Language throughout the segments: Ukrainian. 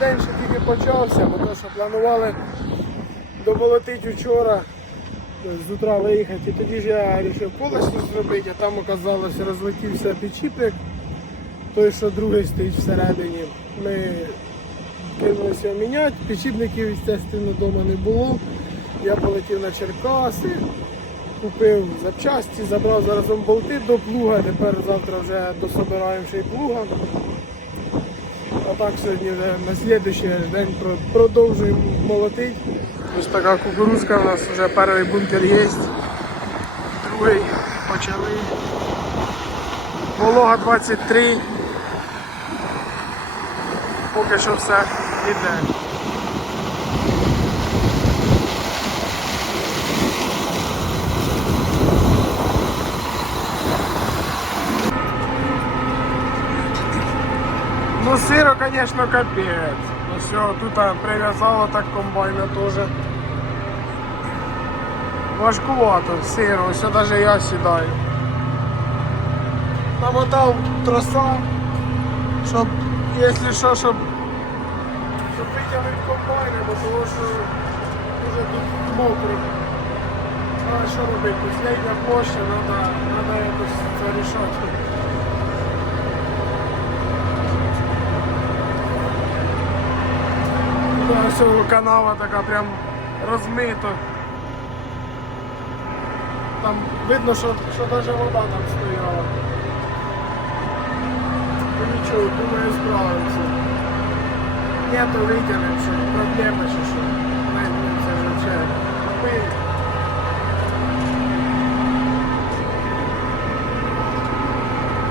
день ще тільки почався, бо то, що планували домолотити вчора, з утра виїхати. І тоді ж я вирішив колесо зробити, а там оказалось розлетівся підчіпник, той, що другий стоїть всередині. Ми кинулися міняти, підчіпників, звісно, вдома не було. Я полетів на Черкаси, купив запчасті, забрав заразом болти до плуга, тепер завтра вже дособираємо ще й плуга. Так сьогодні на слідуючий день продовжуємо молотити. Ось така кукурузка у нас вже перший бункер є. Другий почали. Волога 23. Поки що все йде. Сиро, конечно, капец. Ну все, тут а, прив'язало так комбайна теж. Важкувато, сиро, все даже я сідаю. Намотав троса, щоб, якщо що, щоб, щоб витягнути комбайни, тут мокро. А що робити? Последня площа, треба якось це рішати. Все, канава така прям розмита. Там видно, що, що навіть вода там стояла. Ну нічого, думаю, справимося. Ні, то витягнемо, що проблема чи що. Ми, це ж. Ми...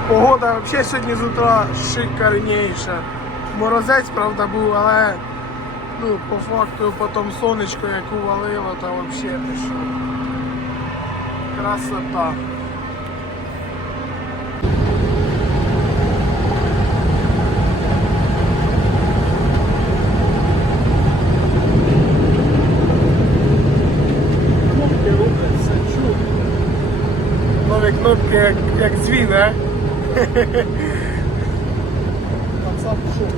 Погода взагалі сьогодні з утра шикарніша. Морозець, правда, був, але ну, по факту потім сонечко як увалило, то взагалі ти що. Красота. Кнопки як, як дзвін, а? Пацан в шокі.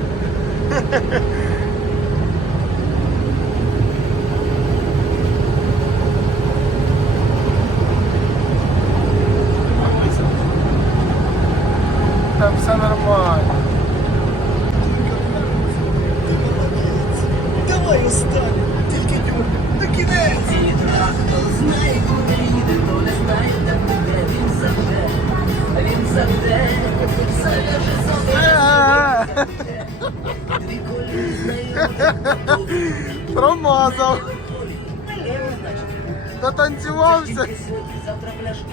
Там все нормально. Давай тільки дюк, на кінець. Хто знає, куди йде, хто не знає, де буде, він завжди, він завжди, заляже сонце, дві колі знайомі, Промазав. Дотанцювався.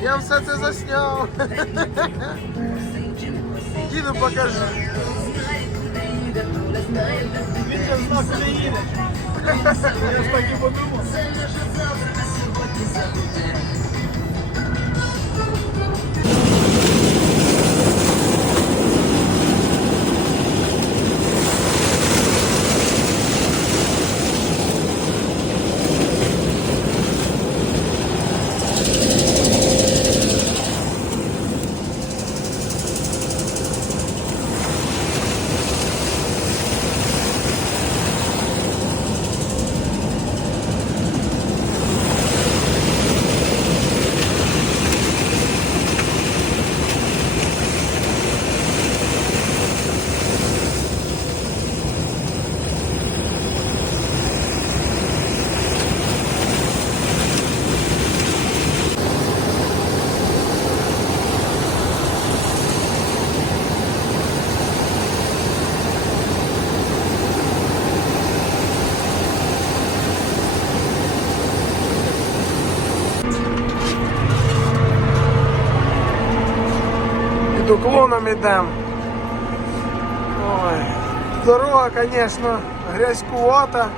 Я все це засняв. Діду покажи. знає, знає, Він куди їде. Я ж так і подумав. Йдемо. Ой. Дорога, звісно, грязькувата.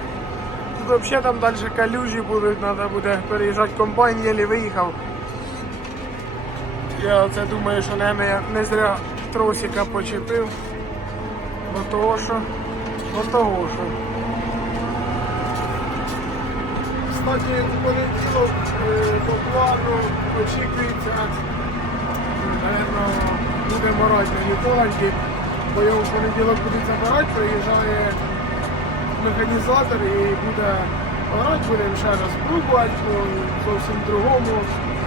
Тут взагалі там далі калюжі будуть, треба буде переїжджати комбайн, єлі виїхав. Я оце думаю, що не, не, зря тросика почепив. Бо того що, бо того що. Кстати, у понеділок е, по плану очікується, напевно, буде морозь на Ніколанді, бо його в понеділок будуть забирати, приїжджає механізатор і буде орати, будемо ще раз пробувати ну, зовсім другому,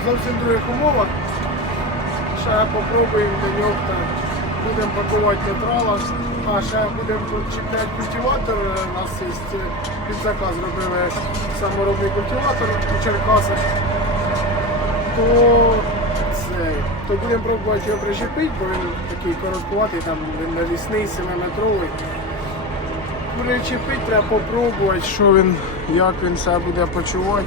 зовсім других умовах. Ще попробуємо до нього будемо пакувати метрала, а ще будемо чіпляти культиватор. У нас є е, під заказ робили саморобний культиватор у Черкасах. То, це, то будемо пробувати його причепити, бо він такий короткуватий, там він навісний 7-метровий. Причепити треба попробувати, що він, як він себе буде почувати.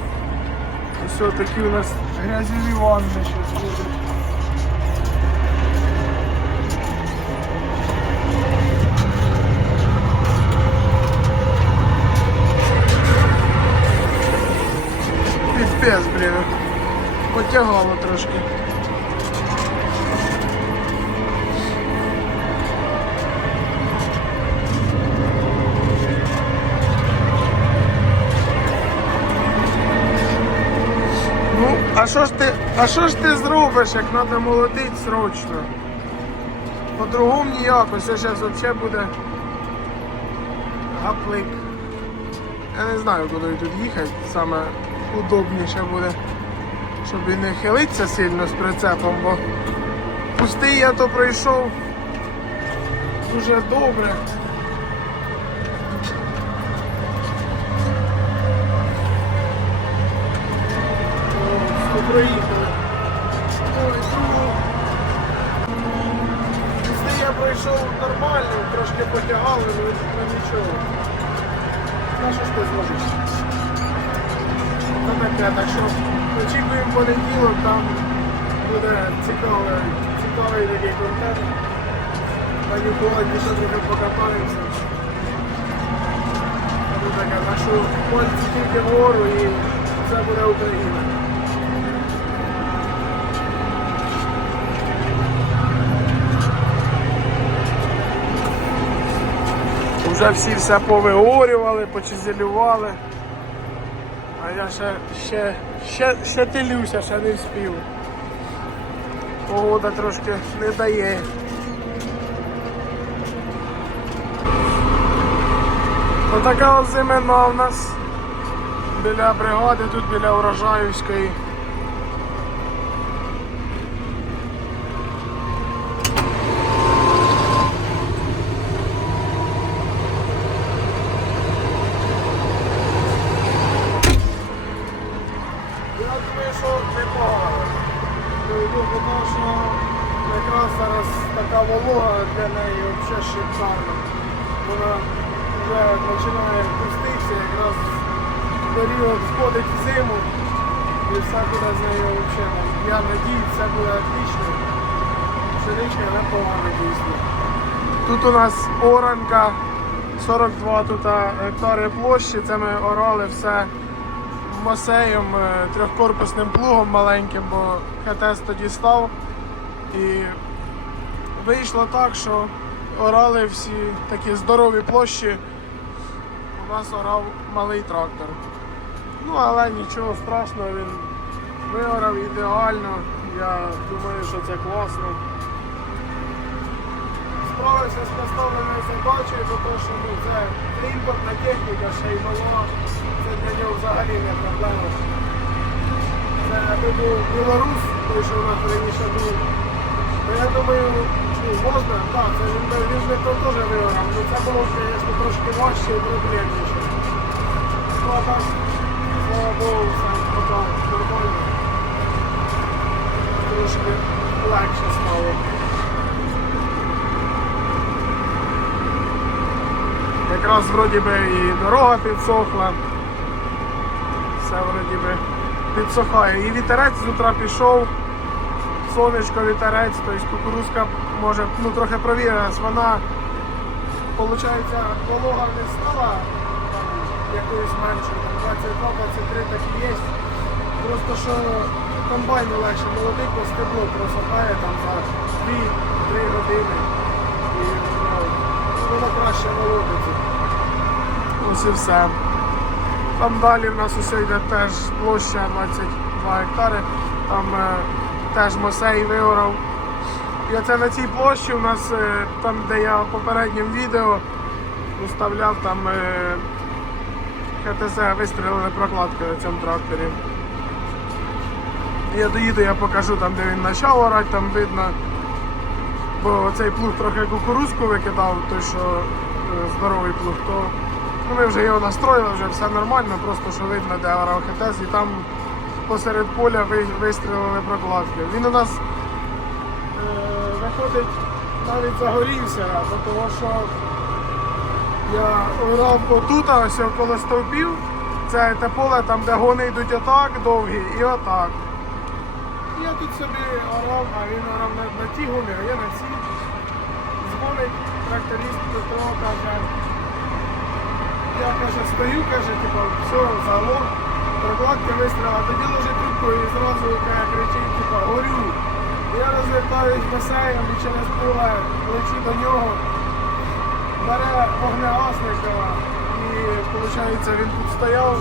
Ось такі у нас грязеві ванни щось будуть. Піпець, блін. Потягало трошки. Ну, а що ж ти, а що ж ти зробиш, як треба молотити срочно? По-другому ніяк, ось зараз взагалі буде гаплик. Я не знаю, куди тут їхати, саме удобніше буде, щоб і не хилитися сильно з прицепом, бо пустий я то пройшов дуже добре. Нормально, трошки потягали, але ну, нічого. На що ж ти зможеш? Ну таке, так що очікуємо понеділок, там буде цікавий, цікавий такий контент. Пані Холодні ще трохи покатаємося. Ну таке, так що пальці тільки вгору і це буде Україна. Вже всі все повиорювали, почезелювали. А я ще, ще, ще, ще тилюся, ще не вспів. Погода трошки не дає. Отака от зимина в нас біля бригади, тут біля Урожаївської. Думаю, що непогано. Ну, Тому що якраз зараз така волога для неї взагалі шикарна. Вона вже починає пуститися, якраз період входить в зиму і все буде з нею взагалі. Я надіюсь, все буде отлично. Пшеничка непогана дійсно. Тут у нас оранка 42 тут гектари площі, це ми орали все мосеєм, е, трьохкорпусним плугом маленьким, бо ХТС тоді став. І вийшло так, що орали всі такі здорові площі. У нас орав малий трактор. Ну, але нічого страшного, він виорав ідеально. Я думаю, що це класно. Справився з поставленою задачею, бо то, що ну, це імпортна техніка, ще й мала. Для нього взагалі не проблема. Це аби був білорус, той, що у нас раніше був. То я думаю, ну, можна, так, це він, він би то теж виграв, але це було, звісно, трошки важче і проблемніше. Ну а так, слава Богу, все пока нормально. Трошки легше стало. Якраз вроді би і дорога підсохла. Все вроді би підсохає. І вітерець з утра пішов, сонечко вітерець, тобто кукурузка може ну, трохи провірилась, вона виходить, волога не стала якоюсь меншою, 22-23 так і є. Просто що комбайн легше молодий, бо стебло просохає там за 2-3 години. І ну, воно краще молодиться. Ось і все. Там далі в нас усе йде теж площа 22 гектари. Там е, теж мосей виорав. І оце на цій площі у нас, е, там де я в попередньому відео виставляв там е, ХТЗ вистрілили прокладки на цьому тракторі. Я доїду, я покажу там, де він почав орати, там видно. Бо цей плуг трохи кукурузку викидав, той, що е, здоровий плуг, то ну, ми вже його настроїли, вже все нормально, просто що видно, де орав і там посеред поля ви- вистрілили прокладки. Він у нас е, виходить, навіть загорівся, бо того що я орав отут, а ось коло стовпів. Це те поле там, де гони йдуть отак довгі і отак. Я тут собі орав, а він орав на, на ті гони, а я на ці. Дзвонить тракторист Петро, каже, я каже, стою, каже, типу, все, залог, прокладки вистріла, тоді лежить трубку і зразу кричить, типу, горю. Я розвертаюсь басейном і через поле лечу до нього. Бере вогнегасника і виходить він тут стояв,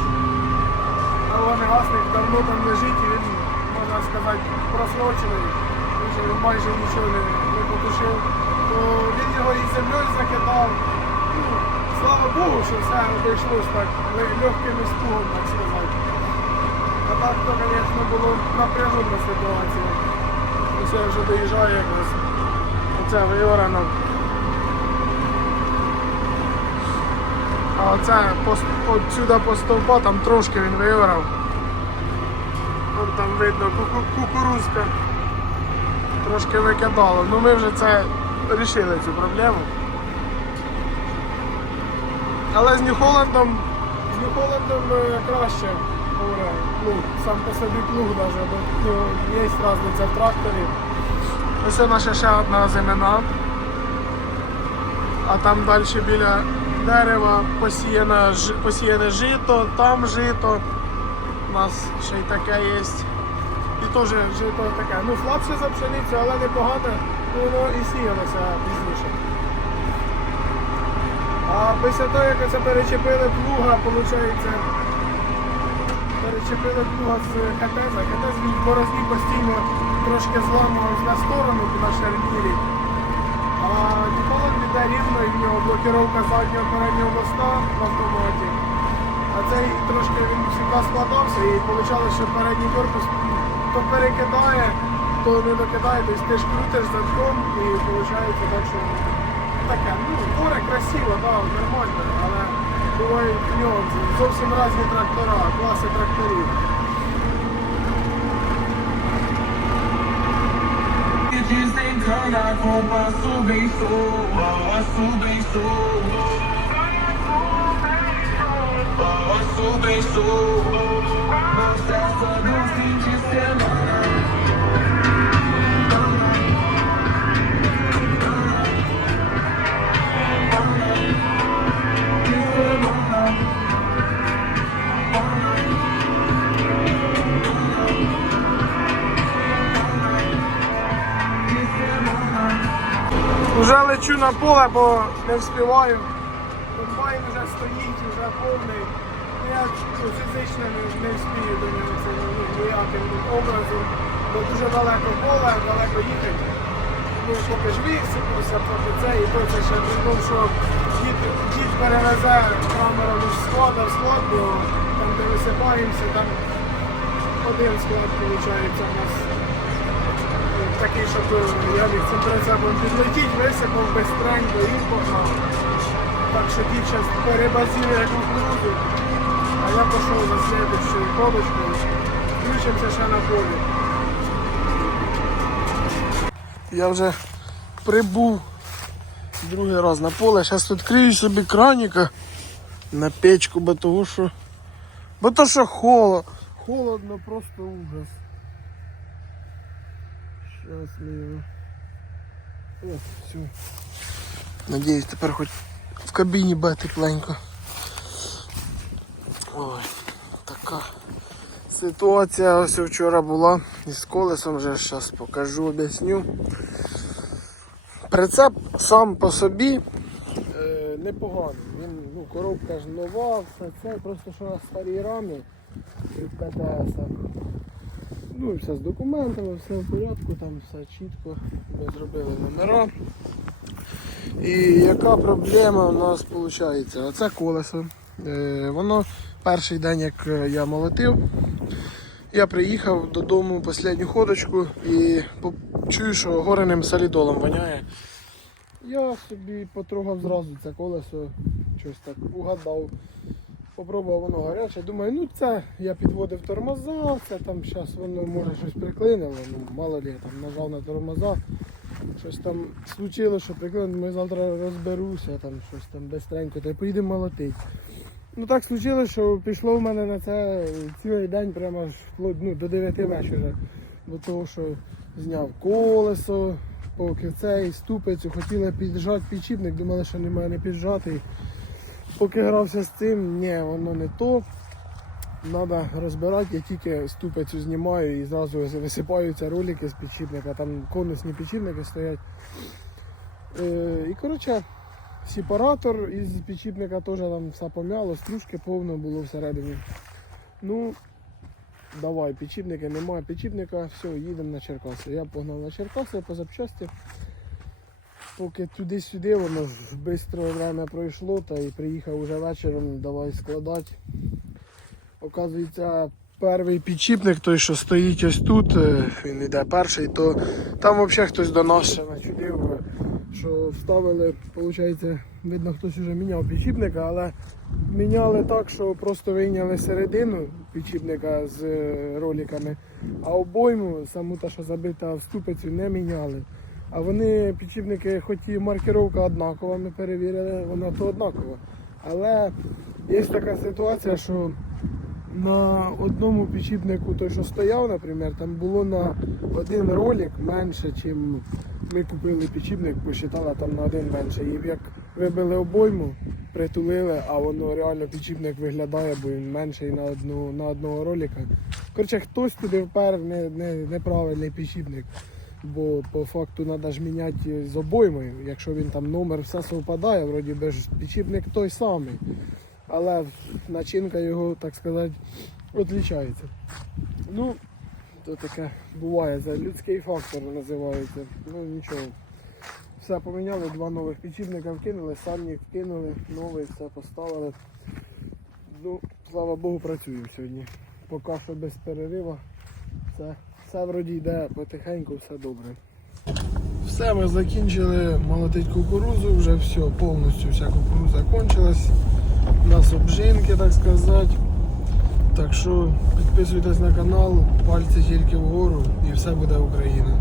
а вогнегасник давно там лежить і він, можна сказати, просрочений, майже нічого не, не потушив, то він його і землею закидав. Ну, слава Богу, що все обійшлось так ле- легким іспугом, так сказати. А так то, звісно, було напряжена ситуація. Я вже доїжджаю якраз. Оце виорано. А оце по, от сюди по стовпа, там трошки він виорав. Вон там видно куку, кукурузка. Трошки викидало. Ну ми вже це рішили цю проблему. Але з Нью-Холландом, з Нью-Холландом е, краще говорю, плуг, сам по собі плуг навіть, бо ну, є різниця в тракторі. Ось наша ще одна зимина. А там далі біля дерева посіяне, посіяне жито, там жито. У нас ще й таке є. І теж жито таке. Ну, слабше за пшеницю, але непогане, ну, воно і сіялося пізніше. А після того, як це перечепили плуга, виходить, перечепили плуга з ХТЗ. ХТЗ в борозні постійно трошки зламувався на сторону на шарнірі. А Ніколи йде рівно і в нього блокіровка заднього переднього моста в автоматі. А цей трошки він завжди складався і вийшло, що передній корпус то перекидає, то не докидає, тобто ти ж крутиш задком і виходить так, що таке. Ну, море красиво, да, нормально, але бувають нюанси. Зовсім різні трактора, класи тракторів. Dizem cana com passo bem sou, passo bem sou. Passo bem sou. Não cessa no fim de semana. Вже лечу на поле, бо не вспіваю. Комбайн вже стоїть, вже повний. Ну, Я фізично не, вспію до нього це ніяким образом. Бо дуже далеко поле, далеко їхати. Ну, поки ж висипався, поки це, і то це ще думав, що дід, дід перевезе камеру з склада в склад, бо там де висипаємося, там один склад виходить у нас такий, щоб я міг цим прицепом підлетіть, висипав бистренько і погнав. Так що дід зараз перебазірує кукурудзу, а я пішов за слідчою колочкою, включимося ще на полі. Я вже прибув другий раз на поле, зараз відкрию собі краніка на печку, бо того що. Бо то що холодно. Холодно, просто ужас. Щасливо. О, все. Надіюсь, тепер хоч в кабіні буде тепленько. Ой, така ситуація ось вчора була із колесом, вже зараз покажу, об'ясню. Прицеп сам по собі е, непоганий. Він, ну, коробка ж нова, все це, просто що на старій рамі від ПТС. Ну все з документами, все в порядку, там все чітко. Ми зробили номера. І яка проблема у нас виходить? Оце колесо. Е, воно перший день, як е, я молотив. Я приїхав додому останню ходочку і чую, що гореним солідолом воняє. Я собі потрогав зразу це колесо, щось так угадав. Попробував воно гаряче. Думаю, ну це я підводив тормоза, це там зараз воно може щось приклинило. Ну, мало ли, я там нажав на тормоза. Щось там случилося, що приклинило, ми завтра розберуся, там щось там бистренько, та й поїдемо молотити. Ну так случилось, що пішло в мене на це цілий день, прямо ну, до 9 вечора. Бо того, що зняв колесо, поки цей ступицю, хотіли піджати підчіпник, думали, що немає не піджати. Поки грався з цим, ні, воно не то. Треба розбирати, я тільки ступицю знімаю і зразу висипаються ролики з підчіпника, там конусні підчіпники стоять. Е, і коротше, сепаратор із підчіпника теж там все пом'яло, стружки повно було всередині. Ну, давай, підчіпника немає підчіпника, все, їдемо на Черкаси. Я погнав на Черкаси по запчасті. Поки туди-сюди, воно ж швидко время пройшло, та і приїхав уже вечором, давай складати. Оказується, перший підчіпник, той, що стоїть ось тут, е, він йде перший, то там взагалі хтось до нас ще начудив, е, що вставили, виходить, видно, хтось вже міняв підчіпника, але міняли так, що просто вийняли середину підчіпника з е, роликами, а обойму, саму та, що забита в ступицю, не міняли. А вони підчіпники, хоч і маркировка однакова, ми перевірили, вона то однакова. Але є така ситуація, що на одному підшипнику, той, що стояв, наприклад, там було на один ролик менше, ніж ми купили підшипник, посчитали там на один менше. І як вибили обойму, притулили, а воно реально підшипник виглядає, бо він менший на, одну, на одного ролика. Коротше, хтось туди впер не, не, неправильний підшипник. Бо по факту треба ж міняти з обоймою. Якщо він там номер все совпадає, вроді би ж підшипник той самий але начинка його, так сказати, відрізняється. Ну, то таке буває, це людський фактор називається. Ну нічого. Все поміняли, два нових підшипника вкинули, сальник вкинули, новий, все поставили. Ну, слава Богу, працюємо сьогодні. Поки що без перерива. Все, все вроді йде потихеньку, все добре. Все, ми закінчили молотити кукурузу, вже все, повністю вся кукуруза кончилась. У нас обжинки, так сказати. Так що підписуйтесь на канал, пальці тільки вгору і все буде Україна.